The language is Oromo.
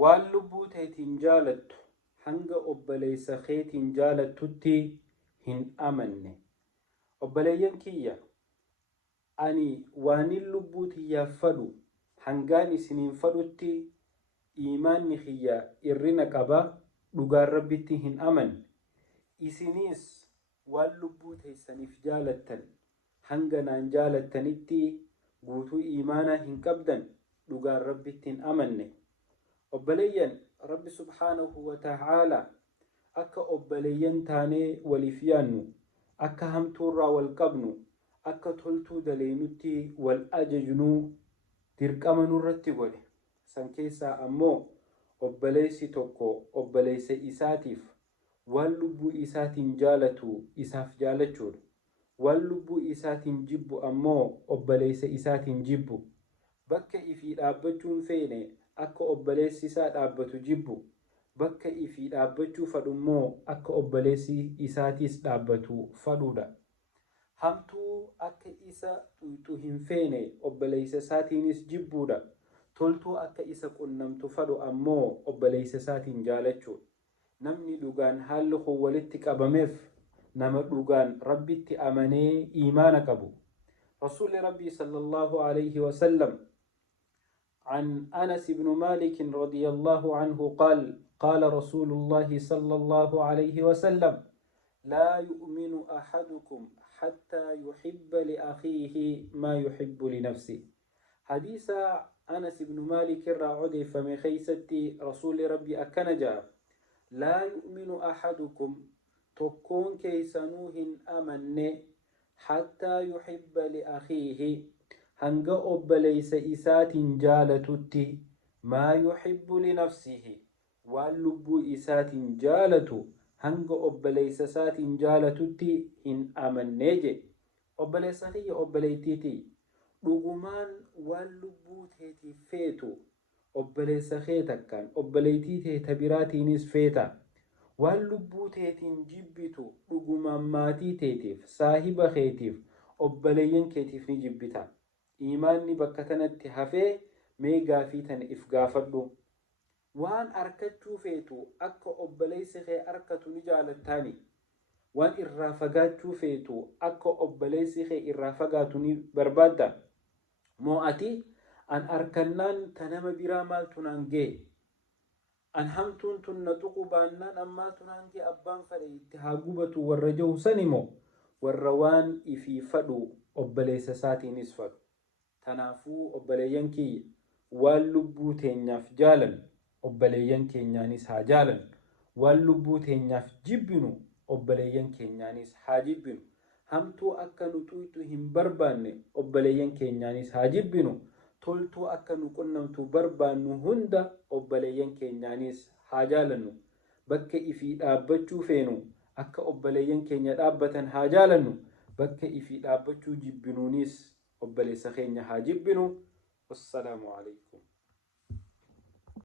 waan lubbuu teetiin jaalattu hanga obboleessa keetiin jaalattutti hin amanne. Obboleeyyan kiyya, ani waanin lubbuu tiyyaaf fadhu hangaan isiniin fadhutti iimaanni kiyya irrina qaba, dhugaan rabbitti hin amanne. Isinis waan lubbuu teessaniif jaalattan hanga naan jaalattanitti guutuu iimaanaa hin qabdan, dhugaan rabbitti hin amanne. Obboleeyyan, rabbi subhaanahu wa ta'aalaa akka obboleeyyan taanee waliif yaannu, akka hamtuurraa wal qabnu, akka toltuu daleenutti wal ajajnuu dirqama nurratti godhe. San keessaa ammoo obboleessi tokko obboleessa isaatiif waan lubbuu isaatiin jaalatu isaaf jaalachuudha. Waan lubbuu isaatiin jibbu ammoo obboleessa isaatiin jibbu. Bakka ifii dhaabbachuun feene akka obboleessi isaa dhaabbatu jibbu. Bakka ifii dhaabbachuu fadhummoo akka obboleessi isaatiis dhaabbatu fadhuudha. Hamtuu akka isa tuyxu hin feene obboleessa isaatiinis jibbuudha. Toltuu akka isa qunnamtu fadhu ammoo obboleessa isaatiin jaalachuudha. Namni dhugaan haalli kun walitti qabameef nama dhugaan rabbitti amanee iimaana qabu. Rasuulli Rabbii sallallahu alayhi wa sallam عن أنس بن مالك رضي الله عنه قال قال رسول الله صلى الله عليه وسلم لا يؤمن أحدكم حتى يحب لأخيه ما يحب لنفسه. حديث أنس بن مالك الرعودي فمخيستي رسول ربي أكنجا لا يؤمن أحدكم تكون كيسانوهن أمن حتى يحب لأخيه hanga obboleessa isaatiin jaalatutti maa yuhibbu linafsihi waan lubbuu isaatiin jaalatu hanga obboleessa isaatiin jaalatutti hin amannee je. Obboleessa kiyya obboleettiiti, dhugumaan waan lubbuu teetiif feetu obboleessa kee takkaan obboleettii teeta biraatiinis feeta. Waan lubbuu teetiin jibbitu dhugumaan maatii teetiif, saahiba keetiif, obboleeyyan keetiif ni jibbita. Iimaanni bakka tanatti hafee mee gaafii tana if gaafadhu. Waan arkachuu feetu akka obboleessi kee arkatu ni jaalattaani. Waan irraa fagaachuu feetu akka obboleessi kee irraa fagaatu ni barbaadda. Moo ati an arkannaan ta nama biraa maaltu naan ga'e, an hamtuun tun na tuqu baannaan ammaaltu naan ga'e abbaan fedhe itti haa gubatu warra jiru sani moo warra waan ifii fadhu obboleessa isaatiinis fadhu. Tanaafuu obboleeyyan kiyya waan lubbuu teenyaaf jaalan obboleeyyan keenyaanis haa jaalan. Waan lubbuu teenyaaf jibbinu obboleeyyan keenyaanis haa jibbinu. Hamtuu akka nu tuyxu hin barbaanne obboleeyyan keenyaanis haa jibbinu. Toltuu akka nu qunnamtu barbaannu hunda obboleeyyan keenyaanis haa jaalannu. Bakka ifii dhaabbachuu feenu akka obboleeyyan keenya dhaabbatan haa jaalannu. Bakka ifii dhaabbachuu jibbinuunis obboleessa keenya haa jibbinu. Wassalaamu alaykum.